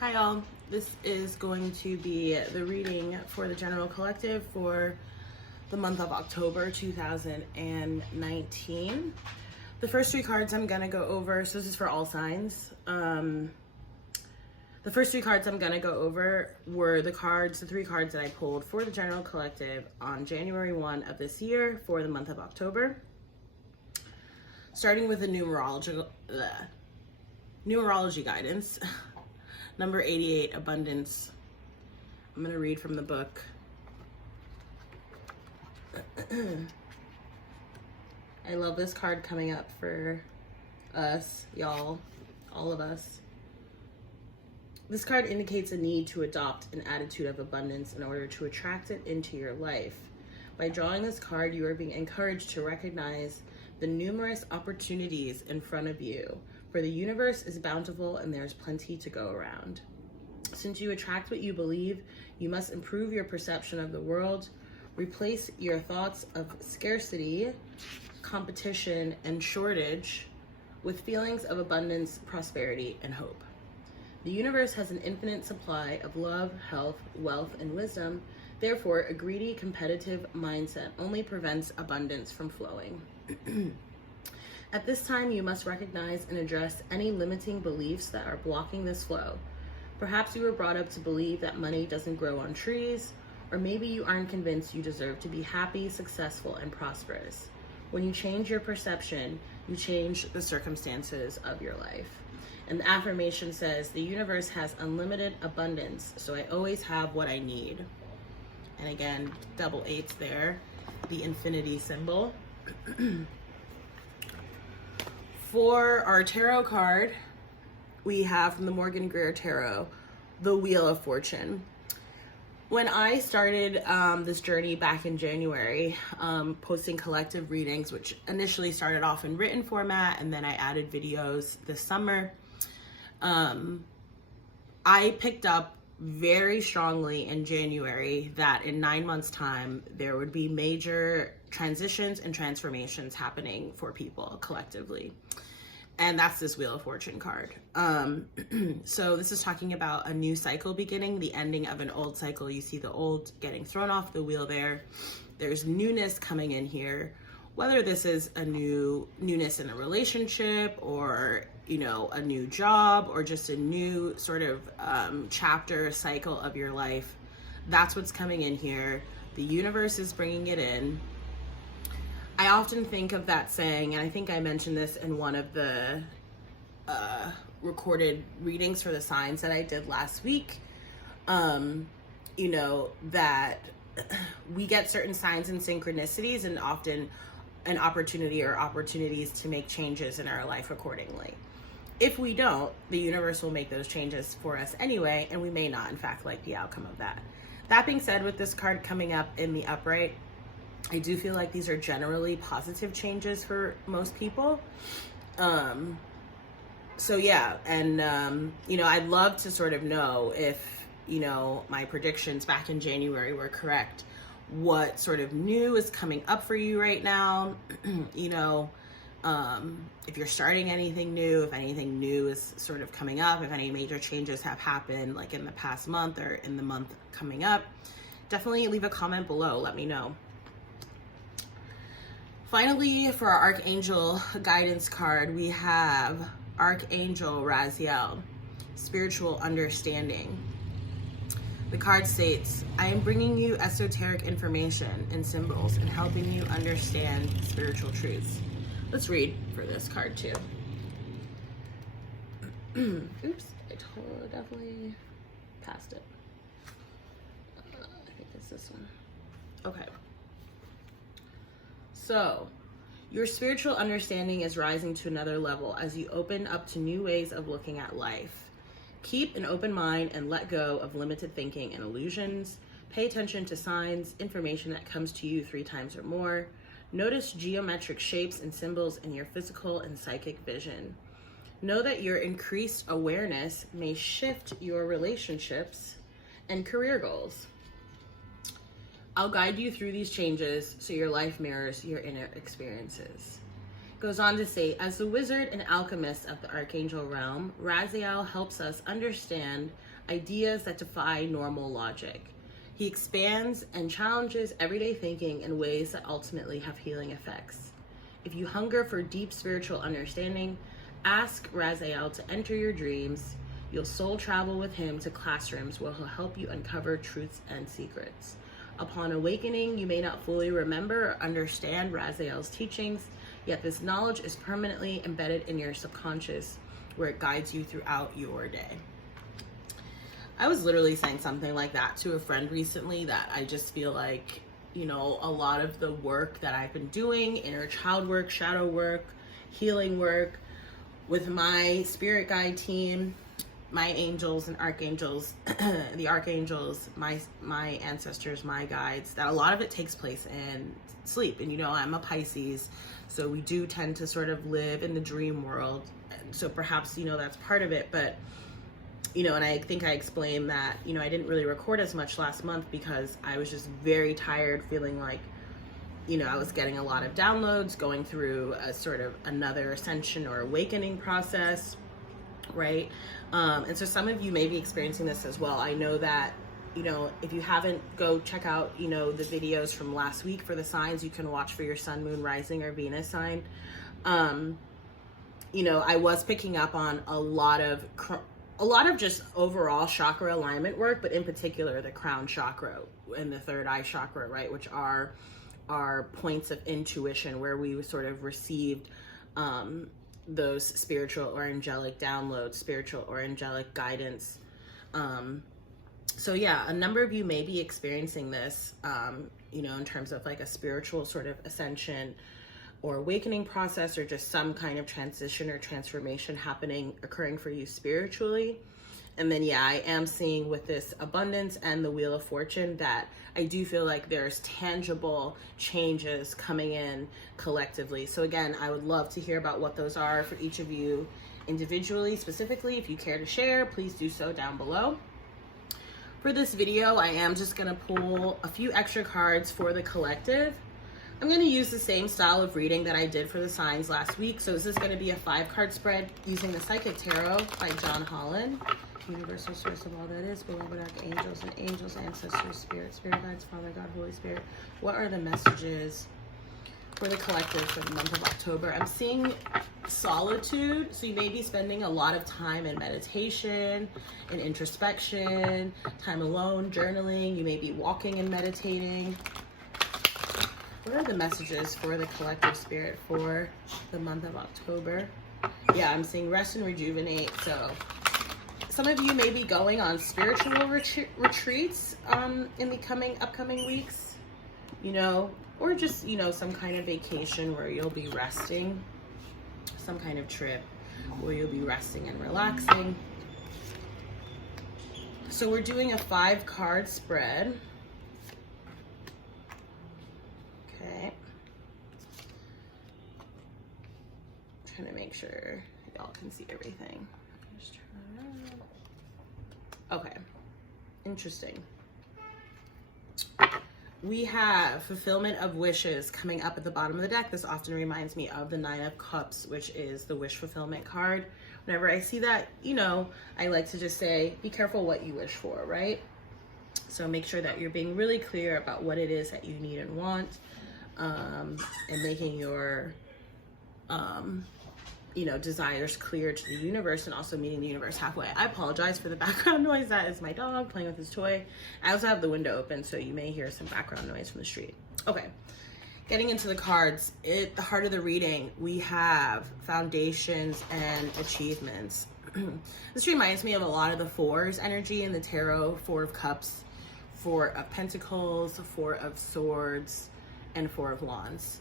Hi all, this is going to be the reading for the general collective for the month of October 2019. The first three cards I'm going to go over, so this is for all signs. The first three cards I'm going to go over were the three cards that I pulled for the general collective on January 1 of this year for the month of October. Starting with the numerology guidance. Number 88, abundance. I'm going to read from the book. I love this card coming up for us, y'all, all of us. This card indicates a need to adopt an attitude of abundance in order to attract it into your life. By drawing this card, you are being encouraged to recognize the numerous opportunities in front of you. For the universe is bountiful and there's plenty to go around. Since you attract what you believe, you must improve your perception of the world. Replace your thoughts of scarcity, competition, and shortage with feelings of abundance, prosperity, and hope. The universe has an infinite supply of love, health, wealth, and wisdom. Therefore, a greedy, competitive mindset only prevents abundance from flowing. At this time, you must recognize and address any limiting beliefs that are blocking this flow. Perhaps you were brought up to believe that money doesn't grow on trees, or maybe you aren't convinced you deserve to be happy, successful, and prosperous. When you change your perception, you change the circumstances of your life. And the affirmation says, the universe has unlimited abundance, so I always have what I need. And again, double eights there, the infinity symbol. For our tarot card, we have from the Greer Tarot, the Wheel of Fortune. When I started this journey back in January, posting collective readings, which initially started off in written format, and then I added videos this summer, I picked up very strongly in January that in 9 months' time, there would be major transitions and transformations happening for people collectively. And that's this Wheel of Fortune card. So this is talking about a new cycle beginning, the ending of an old cycle. You see the old getting thrown off the wheel there. There's newness coming in here, whether this is a newness in a relationship or, a new job or just a new sort of chapter, cycle of your life. That's what's coming in here. The universe is bringing it in. I often think of that saying, and I think I mentioned this in one of the recorded readings for the signs that I did last week, that we get certain signs and synchronicities and often an opportunity or opportunities to make changes in our life accordingly. If we don't, the universe will make those changes for us anyway, and we may not, in fact, like the outcome of that. That being said, with this card coming up in the upright, I do feel like these are generally positive changes for most people. So yeah, and I'd love to sort of know if, my predictions back in January were correct. What sort of new is coming up for you right now? If you're starting anything new, if anything new is sort of coming up, if any major changes have happened like in the past month or in the month coming up, definitely leave a comment below. Let me know. Finally, for our Archangel guidance card, we have Archangel Raziel, spiritual understanding. The card states, I am bringing you esoteric information and symbols and helping you understand spiritual truths. Let's read for this card too. Oops, I definitely passed it. I think it's this one. Okay. So, your spiritual understanding is rising to another level as you open up to new ways of looking at life. Keep an open mind and let go of limited thinking and illusions. Pay attention to signs, information that comes to you 3 times or more. Notice geometric shapes and symbols in your physical and psychic vision. Know that your increased awareness may shift your relationships and career goals. I'll guide you through these changes so your life mirrors your inner experiences. Goes on to say, as the wizard and alchemist of the Archangel realm, Raziel helps us understand ideas that defy normal logic. He expands and challenges everyday thinking in ways that ultimately have healing effects. If you hunger for deep spiritual understanding, ask Raziel to enter your dreams. You'll soul travel with him to classrooms where he'll help you uncover truths and secrets. Upon awakening, you may not fully remember or understand Raziel's teachings, yet this knowledge is permanently embedded in your subconscious, where it guides you throughout your day. I was literally saying something like that to a friend recently, that I just feel like, you know, a lot of the work that I've been doing, inner child work, shadow work, healing work with my spirit guide team, my angels and archangels, the archangels, my ancestors, my guides, that a lot of it takes place in sleep. And, you know, I'm a Pisces, so we do tend to sort of live in the dream world. So perhaps, you know, that's part of it. But, you know, and I think I explained that, you know, I didn't really record as much last month because I was just very tired, feeling like, you know, I was getting a lot of downloads, going through a sort of another ascension or awakening process, right? And so some of you may be experiencing this as well. I know that, you know, if you haven't, go check out, you know, the videos from last week for the signs you can watch for your sun, moon, rising, or Venus sign. You know, I was picking up on a lot of just overall chakra alignment work, but in particular the crown chakra and the third eye chakra, right? Which are our points of intuition, where we sort of received those spiritual or angelic downloads, spiritual or angelic guidance. So yeah, a number of you may be experiencing this, you know, in terms of like a spiritual sort of ascension or awakening process, or just some kind of transition or transformation occurring for you spiritually. And then, yeah, I am seeing with this abundance and the Wheel of Fortune that I do feel like there's tangible changes coming in collectively. So again, I would love to hear about what those are for each of you individually. Specifically, if you care to share, please do so down below. For this video, I am just going to pull a few extra cards for the collective. I'm going to use the same style of reading that I did for the signs last week. So this is going to be a 5-card spread using the Psychic Tarot by John Holland. Universal source of all that is, beloved archangels and angels, ancestors, spirit guides, Father God, Holy Spirit. What are the messages for the collective for the month of October? I'm seeing solitude, so you may be spending a lot of time in meditation, in introspection, time alone, journaling. You may be walking and meditating. What are the messages for the collective spirit for the month of October? Yeah, I'm seeing rest and rejuvenate. So some of you may be going on spiritual retreats in the upcoming weeks, you know, or just, you know, some kind of vacation where you'll be resting, some kind of trip where you'll be resting and relaxing. So we're doing a 5-card spread. Okay. Trying to make sure y'all can see everything. Okay, interesting. We have fulfillment of wishes coming up at the bottom of the deck. This often reminds me of the 9 of Cups, which is the wish fulfillment card. Whenever I see that, you know, I like to just say, be careful what you wish for, right? So make sure that you're being really clear about what it is that you need and want, and making your, you know, desires clear to the universe, and also meeting the universe halfway. I apologize for the background noise. That is my dog playing with his toy. I also have the window open, so you may hear some background noise from the street. Okay, getting into the cards. At the heart of the reading, we have foundations and achievements. This reminds me of a lot of the 4s energy in the tarot. 4 of Cups, 4 of Pentacles, 4 of Swords, and 4 of Wands.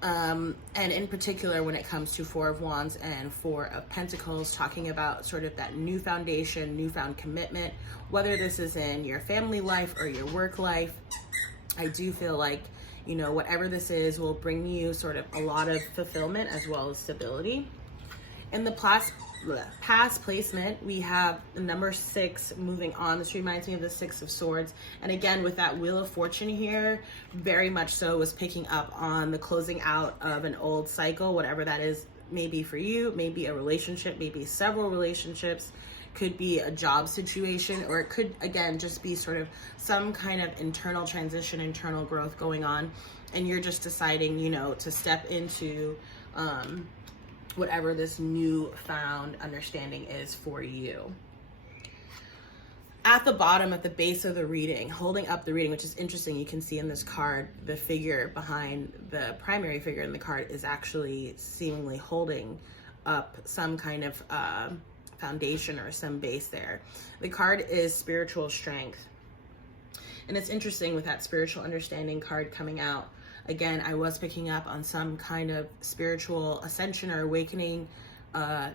And in particular, when it comes to 4 of Wands and 4 of Pentacles, talking about sort of that new foundation, newfound commitment, whether this is in your family life or your work life. I do feel like, you know, whatever this is will bring you sort of a lot of fulfillment as well as stability. In the past placement, we have the number 6 moving on. This reminds me of the 6 of Swords. And again, with that Wheel of Fortune here, very much so was picking up on the closing out of an old cycle, whatever that is, maybe for you, maybe a relationship, maybe several relationships could be a job situation, or it could, again, just be sort of some kind of internal transition, internal growth going on, and you're just deciding, you know, to step into whatever this newfound understanding is for you. At the bottom, at the base of the reading, holding up the reading, which is interesting, you can see in this card, the figure behind the primary figure in the card is actually seemingly holding up some kind of foundation or some base there. The card is spiritual strength. And it's interesting with that spiritual understanding card coming out. Again, I was picking up on some kind of spiritual ascension or awakening,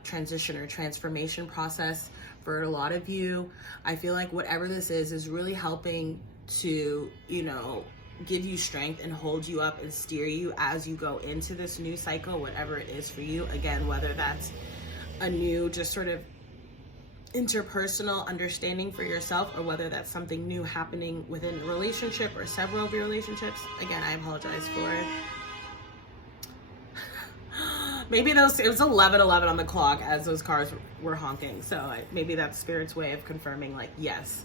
transition or transformation process for a lot of you. I feel like whatever this is really helping to, you know, give you strength and hold you up and steer you as you go into this new cycle, whatever it is for you. Again, whether that's a new just sort of interpersonal understanding for yourself, or whether that's something new happening within a relationship or several of your relationships. Again, I apologize for maybe it was 11:11 on the clock as those cars were honking. So maybe that's Spirit's way of confirming, like, yes,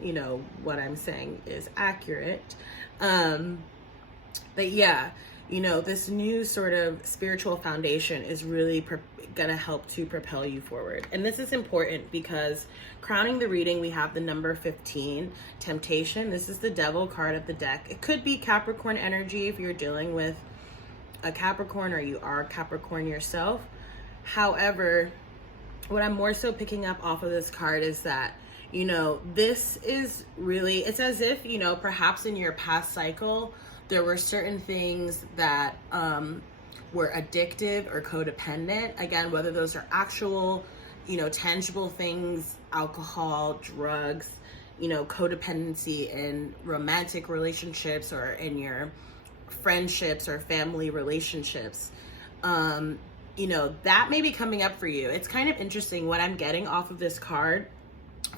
you know, what I'm saying is accurate. But yeah, you know, this new sort of spiritual foundation is really gonna help to propel you forward. And this is important because crowning the reading, we have the number 15, temptation. This is the devil card of the deck. It could be Capricorn energy if you're dealing with a Capricorn, or you are Capricorn yourself. However, what I'm more so picking up off of this card is that, you know, this is really, it's as if, you know, perhaps in your past cycle, there were certain things that were addictive or codependent. Again, whether those are actual, you know, tangible things, alcohol, drugs, you know, codependency in romantic relationships or in your friendships or family relationships, you know, that may be coming up for you. It's kind of interesting what I'm getting off of this card,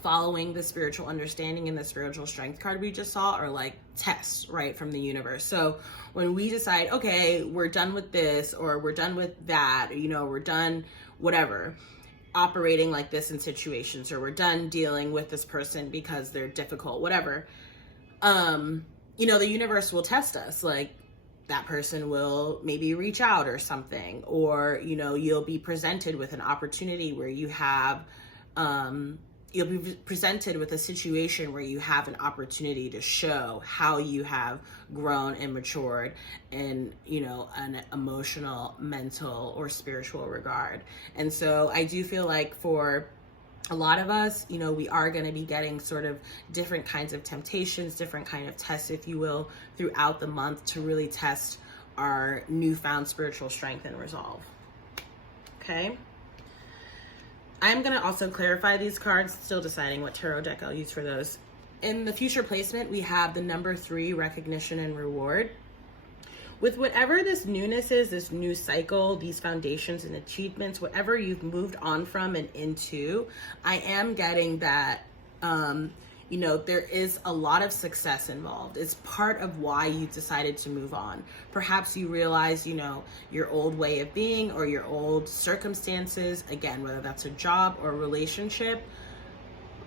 following the spiritual understanding and the spiritual strength card we just saw, are like tests, right, from the universe. So when we decide, okay, we're done with this, or we're done with that, or, you know, we're done whatever, operating like this in situations, or we're done dealing with this person because they're difficult, whatever, you know, the universe will test us. Like, that person will maybe reach out or something, or, you know, you'll be presented with an opportunity where you have, you'll be presented with a situation where you have an opportunity to show how you have grown and matured in, you know, an emotional, mental, or spiritual regard. And so I do feel like for a lot of us, you know, we are going to be getting sort of different kinds of temptations, different kind of tests, if you will, throughout the month to really test our newfound spiritual strength and resolve. Okay. I'm going to also clarify these cards, still deciding what tarot deck I'll use for those. In the future placement, we have the number 3, recognition and reward. With whatever this newness is, this new cycle, these foundations and achievements, whatever you've moved on from and into, I am getting that, you know, there is a lot of success involved. It's part of why you decided to move on. Perhaps you realize, you know, your old way of being or your old circumstances, again, whether that's a job or a relationship,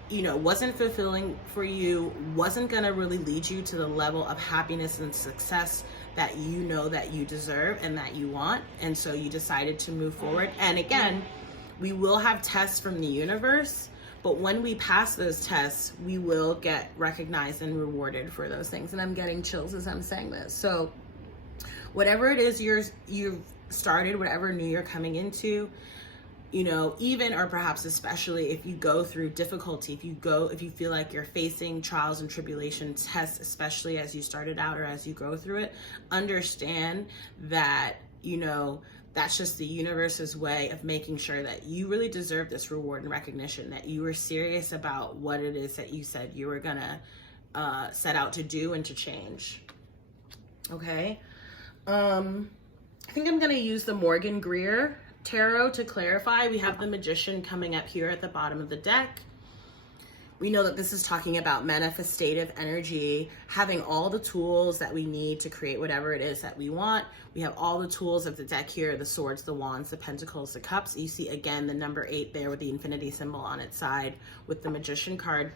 you know, wasn't fulfilling for you, wasn't gonna really lead you to the level of happiness and success that you know that you deserve and that you want. And so you decided to move forward. And again, we will have tests from the universe, but when we pass those tests, we will get recognized and rewarded for those things. And I'm getting chills as I'm saying this. So whatever it is you've started, whatever new you're coming into, you know, even or perhaps especially if you go through difficulty, if you feel like you're facing trials and tribulations, tests, especially as you started out or as you go through it, understand that, you know, that's just the universe's way of making sure that you really deserve this reward and recognition, that you were serious about what it is that you said you were gonna set out to do and to change. Okay. I think I'm gonna use the Morgan Greer tarot to clarify. We have the Magician coming up here at the bottom of the deck. We know that this is talking about manifestative energy, having all the tools that we need to create whatever it is that we want. We have all the tools of the deck here, the swords, the wands, the pentacles, the cups. You see, again, the number 8 there with the infinity symbol on its side with the magician card,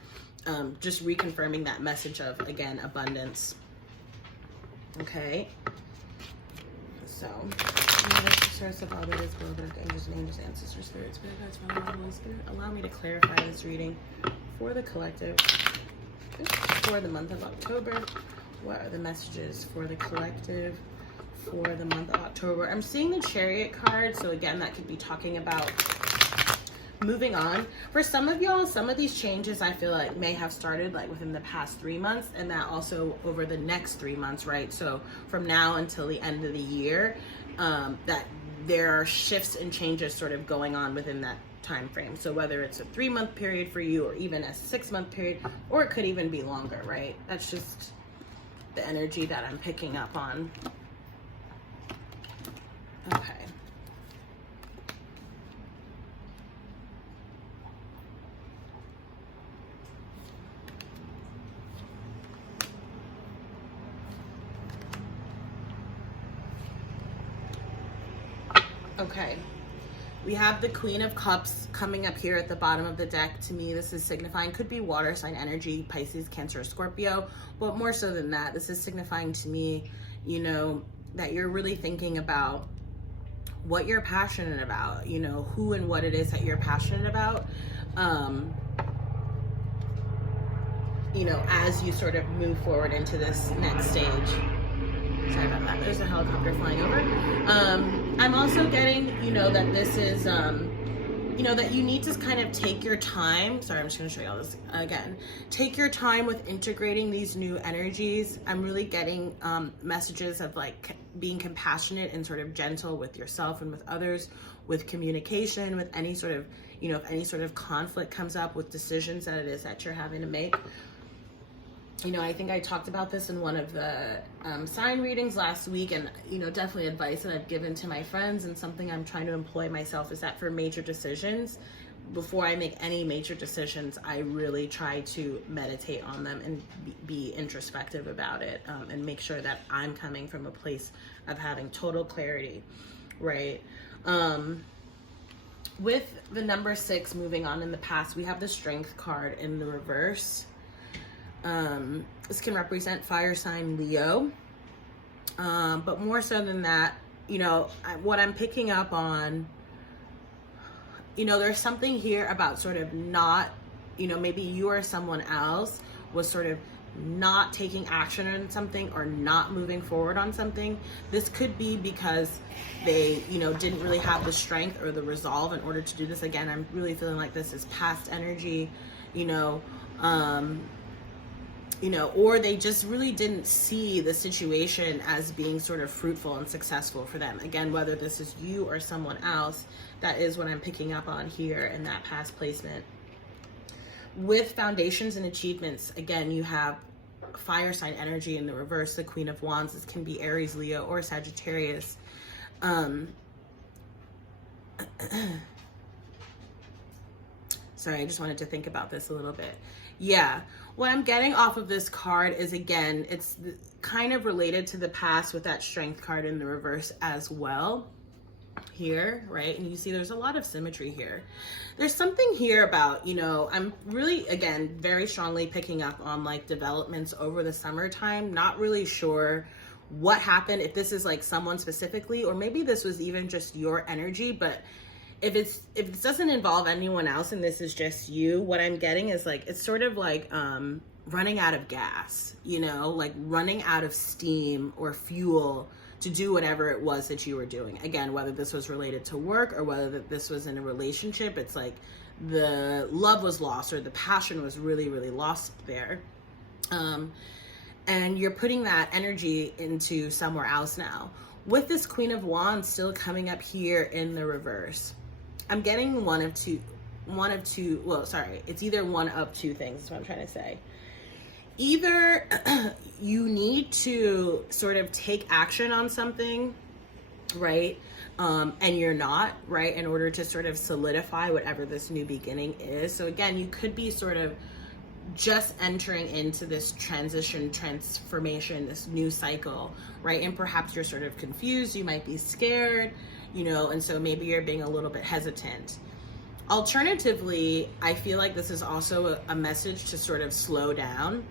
just reconfirming that message of, again, abundance. Okay. So, source of all that is will, dark angels and angels, ancestors, spirits, spirit guides, Father, God, Holy Spirit, allow me to clarify this reading for the collective for the month of October. What are the messages for the collective for the month of October? I'm seeing the Chariot card, so again, that could be talking about moving on. For some of y'all, some of these changes I feel like may have started like within the past 3 months, and that also over the next 3 months, right? So from now until the end of the year, that there are shifts and changes sort of going on within that time frame. So whether it's a 3-month period for you or even a 6-month period, or it could even be longer, right? That's just the energy that I'm picking up on. Okay. Okay, we have the Queen of Cups coming up here at the bottom of the deck. To me, this is signifying, could be water sign energy, Pisces, Cancer, Scorpio, but more so than that, this is signifying to me, you know, that you're really thinking about what you're passionate about, you know, who and what it is that you're passionate about, you know, as you sort of move forward into this next stage. Sorry about that. There's a helicopter flying over. I'm also getting, you know, that this is, you know, that you need to kind of take your time. Sorry, I'm just going to show you all this again. Take your time with integrating these new energies. I'm really getting messages of like being compassionate and sort of gentle with yourself and with others, with communication, with any sort of, you know, if any sort of conflict comes up with decisions that it is that you're having to make. You know, I think I talked about this in one of the sign readings last week, and, you know, definitely advice that I've given to my friends, and something I'm trying to employ myself is that for major decisions, before I make any major decisions, I really try to meditate on them and be introspective about it, and make sure that I'm coming from a place of having total clarity, right? With the number 6 moving on in the past, we have the Strength card in the reverse. This can represent fire sign Leo, but more so than that, you know, what I'm picking up on, you know, there's something here about sort of not, you know, maybe you or someone else was sort of not taking action on something or not moving forward on something. This could be because they, you know, didn't really have the strength or the resolve in order to do this. Again, I'm really feeling like this is past energy, you know, or they just really didn't see the situation as being sort of fruitful and successful for them. Again, whether this is you or someone else, that is what I'm picking up on here in that past placement. With foundations and achievements, again, you have fire sign energy in the reverse, the Queen of Wands. This can be Aries, Leo, or Sagittarius. Sorry, I just wanted to think about this a little bit. Yeah, what I'm getting off of this card is, again, it's kind of related to the past with that Strength card in the reverse as well here, right? And you see there's a lot of symmetry here. There's something here about, you know, I'm really, again, very strongly picking up on like developments over the summertime. Not really sure what happened, if this is like someone specifically, or maybe this was even just your energy, but if it doesn't involve anyone else and this is just you, what I'm getting is like, it's sort of like running out of gas, you know, like running out of steam or fuel to do whatever it was that you were doing. Again, whether this was related to work or whether this was in a relationship, it's like the love was lost or the passion was really, really lost there. And you're putting that energy into somewhere else now. With this Queen of Wands still coming up here in the reverse, I'm getting one of two, well, sorry, it's either one of two things, is what I'm trying to say. Either you need to sort of take action on something, right? And you're not, right? In order to sort of solidify whatever this new beginning is. So again, you could be sort of just entering into this transition, transformation, this new cycle, right? And perhaps you're sort of confused, you might be scared, you know, and so maybe you're being a little bit hesitant. Alternatively, I feel like this is also a message to sort of slow down.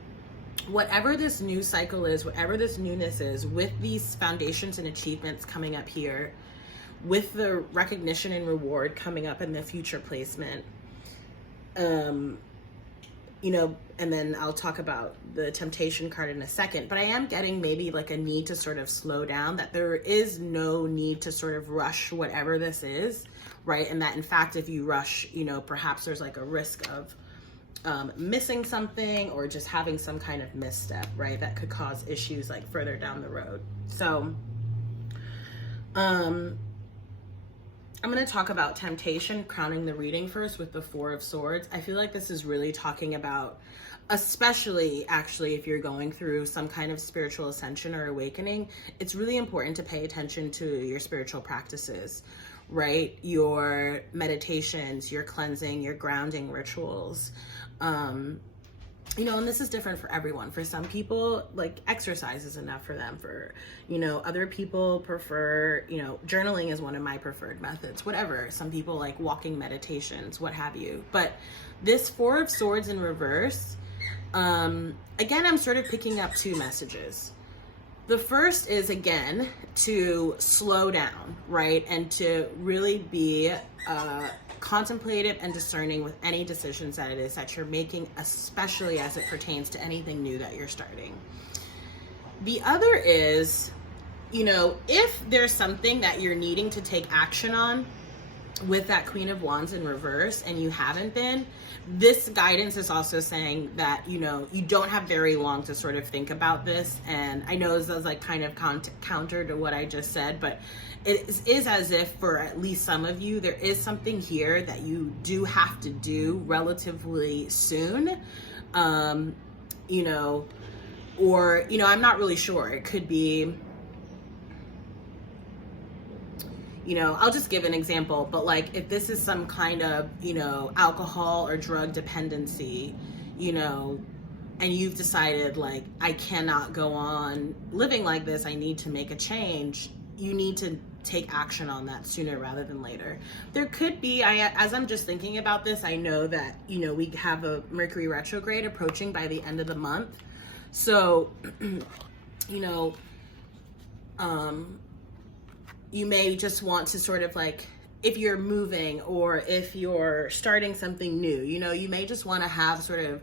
Whatever this new cycle is, whatever this newness is, with these foundations and achievements coming up here, with the recognition and reward coming up in the future placement, you know, and then I'll talk about the temptation card in a second, but I am getting maybe like a need to sort of slow down, that there is no need to sort of rush whatever this is, right? And that in fact, if you rush, you know, perhaps there's like a risk of missing something or just having some kind of misstep, right? That could cause issues like further down the road. So, I'm going to talk about temptation, crowning the reading first with the Four of Swords. I feel like this is really talking about, especially actually if you're going through some kind of spiritual ascension or awakening, it's really important to pay attention to your spiritual practices, right? Your meditations, your cleansing, your grounding rituals. You know, and this is different for everyone. For some people, like exercise is enough for them. For, you know, other people prefer, you know, journaling is one of my preferred methods, whatever. Some people like walking meditations, what have you. But this Four of Swords in reverse, again, I'm sort of picking up two messages. The first is, again, to slow down, right? And to really be contemplative and discerning with any decisions that it is that you're making, especially as it pertains to anything new that you're starting. The other is, you know, if there's something that you're needing to take action on with that Queen of Wands in reverse and you haven't been, this guidance is also saying that, you know, you don't have very long to sort of think about this. And I know this is like kind of counter to what I just said, but it is as if for at least some of you, there is something here that you do have to do relatively soon, you know, or, you know, I'm not really sure. It could be, you know, I'll just give an example, but like if this is some kind of, you know, alcohol or drug dependency, you know, and you've decided like, I cannot go on living like this, I need to make a change, you need to take action on that sooner rather than later. There could be, as I'm just thinking about this, I know that, you know, we have a Mercury retrograde approaching by the end of the month. So, you know, you may just want to sort of like, if you're moving or if you're starting something new, you know, you may just want to have sort of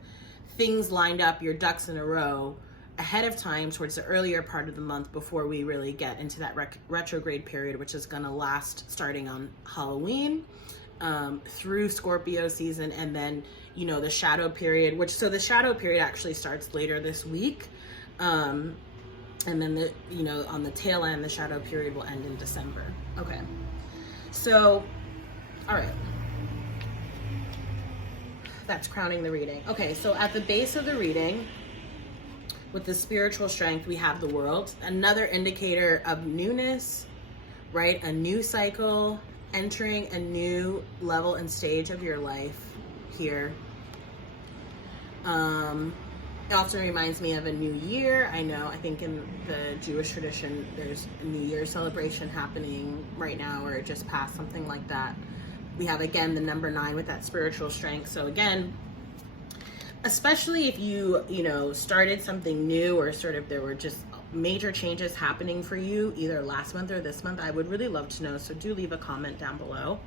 things lined up, your ducks in a row ahead of time towards the earlier part of the month before we really get into that retrograde period, which is going to last starting on Halloween through Scorpio season, and then, you know, the shadow period, so the shadow period actually starts later this week, and then the, you know, on the tail end, the shadow period will end in December. Okay, so all right, that's crowning the reading. Okay, so at the base of the reading, with the spiritual strength, we have the World, another indicator of newness, right? A new cycle, entering a new level and stage of your life here. It often reminds me of a new year. I know, I think in the Jewish tradition, there's a New Year celebration happening right now, or it just passed, something like that. We have, again, the number 9 with that spiritual strength. So again, especially if you know, started something new, or sort of there were just major changes happening for you either last month or this month, I would really love to know. So do leave a comment down below.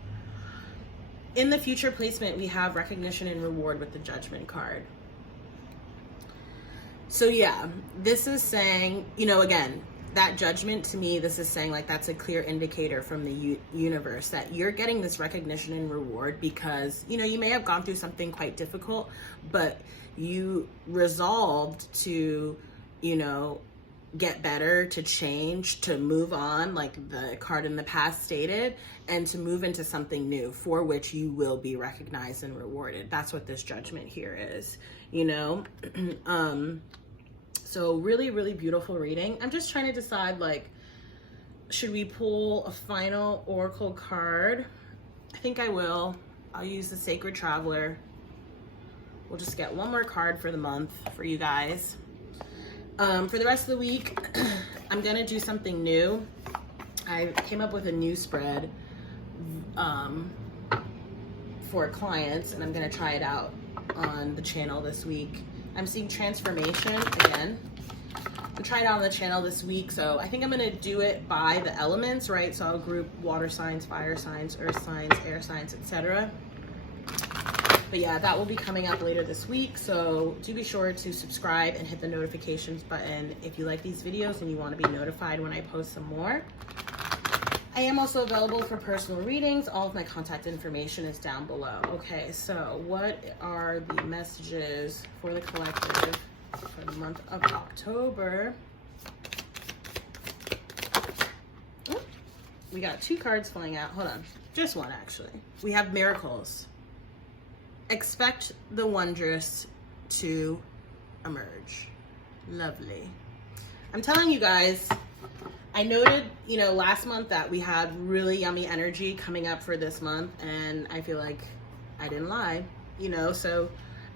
In the future placement, we have recognition and reward with the Judgment card. So yeah, this is saying, you know, again, that Judgment, to me, this is saying like that's a clear indicator from the universe that you're getting this recognition and reward because, you know, you may have gone through something quite difficult, but you resolved to, you know, get better, to change, to move on, like the card in the past stated, and to move into something new for which you will be recognized and rewarded. That's what this Judgment here is, you know. So really, really beautiful reading. I'm just trying to decide, like, should we pull a final oracle card? I think I will. I'll use the Sacred Traveler. we'll just get one more card for the month for you guys. For the rest of the week, I'm gonna do something new. I came up with a new spread for clients, and I'm gonna try it out on the channel this week. I'm seeing transformation again. I tried it on the channel this week, so I think I'm gonna do it by the elements, right? So I'll group water signs, fire signs, earth signs, air signs, etc. But yeah, that will be coming up later this week, so do be sure to subscribe and hit the notifications button if you like these videos and you want to be notified when I post some more. I am also available for personal readings. All of my contact information is down below. Okay, so what are the messages for the collective for the month of October? Ooh, we got 2 cards flying out. Hold on, just one actually. We have miracles. Expect the wondrous to emerge. Lovely. I'm telling you guys, I noted, last month that we had really yummy energy coming up for this month, and I feel like I didn't lie, so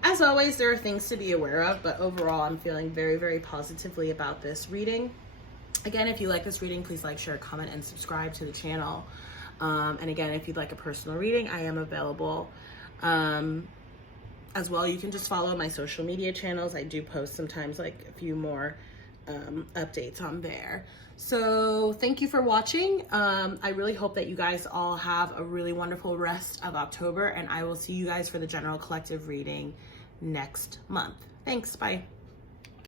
as always, there are things to be aware of, but overall, I'm feeling very, very positively about this reading. Again, if you like this reading, please like, share, comment, and subscribe to the channel. And again, if you'd like a personal reading, I am available. As well, you can just follow my social media channels. I do post sometimes like a few more updates on there. So thank you for watching. I really hope that you guys all have a really wonderful rest of October, and I will see you guys for the general collective reading next month. Thanks, bye.